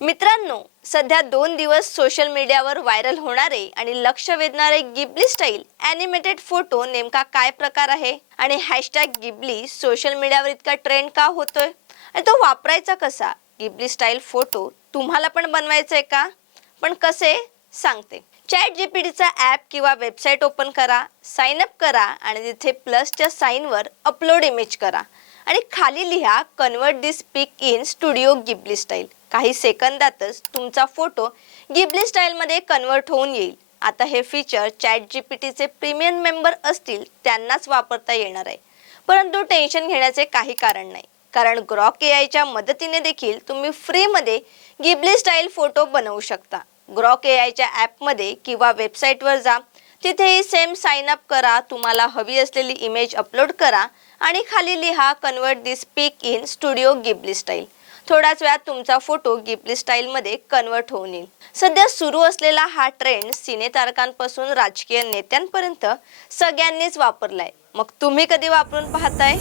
मित्रांनो सध्या दोन दिवस सोशल मीडियावर व्हायरल होणारे आणि लक्ष वेधणारे गिबली स्टाईल ॲनिमेटेड फोटो नेमका काय प्रकार आहे? आणि हॅशटॅग गिबली सोशल मीडियावर इतका ट्रेंड का होतोय? आणि तो वापरायचा कसा? गिबली स्टाईल फोटो तुम्हाला पण बनवायचा आहे का? पण कसे? सांगते. चॅट जीपीटीचा ॲप किंवा वेबसाईट ओपन करा साइन अप करा आणि तिथे प्लसच्या साईनवर अपलोड इमेज करा. आणि खाली लिहा convert this pic in studio Ghibli style काही सेकंदातच तुमचा फोटो गिबली स्टाईलमध्ये कन्वर्ट होऊन येईल. आता हे फीचर चॅट जी पी टीचे प्रीमियम मेंबर असतील त्यांनाच वापरता येणार आहे. परंतु टेन्शन घेण्याचे काही कारण नाही. कारण ग्रॉक ए आयच्या मदतीने देखील तुम्ही फ्रीमध्ये गिबली स्टाईल फोटो बनवू शकता. ग्रॉक ए आयच्या ॲपमध्ये किंवा वेबसाईटवर जा तिथेही सेम साइन अप करा. तुम्हाला हवी असलेली इमेज अपलोड करा आणि खाली लिहा convert this pic in studio Ghibli style थोड्याच वेळात तुमचा फोटो गिबली स्टाईलमध्ये कन्वर्ट होऊन येईल. सध्या सुरू असलेला हा ट्रेंड सिनेतारकांपासून राजकीय नेत्यांपर्यंत सगळ्यांनीच वापरलाय. मग तुम्ही कधी वापरून पाहताय?